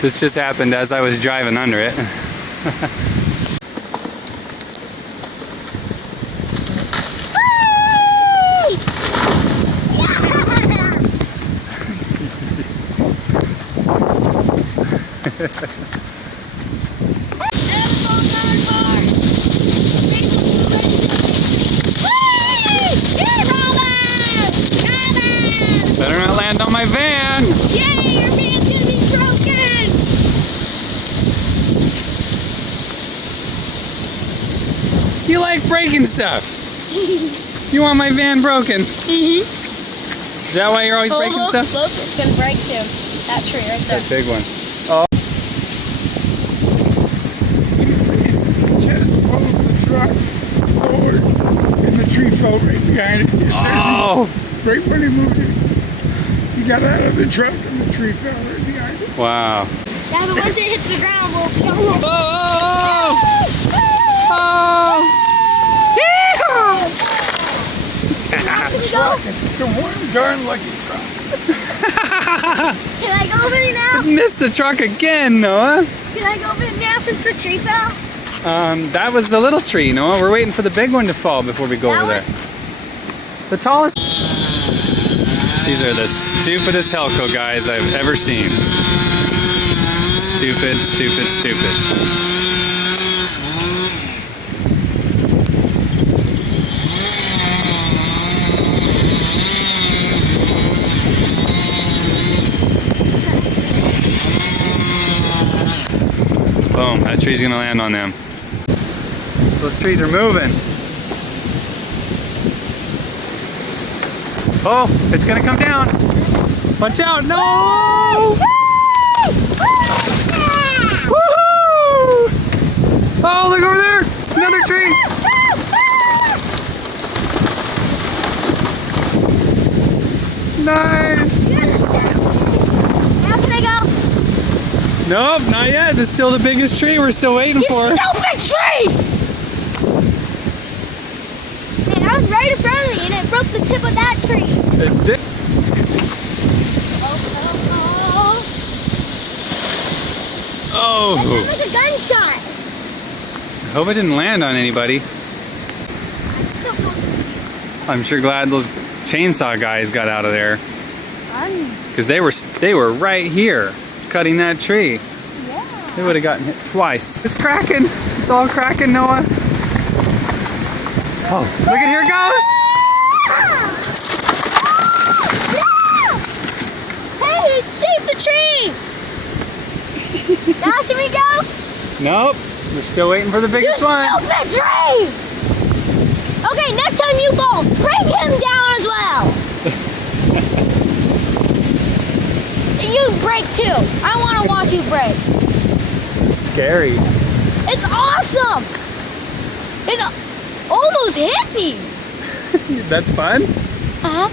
This just happened as I was driving under it. Better not land on my van! Yay! Your van's gonna be broken! You like breaking stuff! You want my van broken? Mm-hmm. Is that why you're always breaking stuff? Look, it's gonna break soon. That tree right there. That big one. Oh. Just pulled the truck forward and the tree fell right behind it. Oh! Right when he moved it, he got out of the truck and the tree fell right behind it. Wow. Yeah, but once it hits the ground, we'll go. Oh! Oh! Oh! Truck, the one darn lucky truck. Can I go over it now? Missed the truck again, Noah. Can I go over it now since the tree fell? That was the little tree, Noah. We're waiting for the big one to fall before we go over there. The tallest. These are the stupidest Helco guys I've ever seen. Stupid, stupid, stupid. Boom, that tree's gonna land on them. Those trees are moving. Oh, it's gonna come down. Watch out, no! Woohoo! Oh, look over there, another tree. Nice. Now can I go? Nope, not yet. It's still the biggest tree we're still waiting for. You stupid tree! Man, I was right in front of me and it broke the tip of that tree. It's it. Oh. That sounds like a gunshot. I hope it didn't land on anybody. I'm sure glad those chainsaw guys got out of there. Because they were right here cutting that tree. Yeah. They would have gotten hit twice. It's cracking. It's all cracking, Noah. Oh, look at here it goes. Hey, save the tree! Now can we go? Nope. We're still waiting for the biggest one. You stupid tree! Okay, next time you fall, bring him down as well. You break too. I want to watch you break. It's scary. It's awesome. It almost hit me. That's fun? Uh-huh.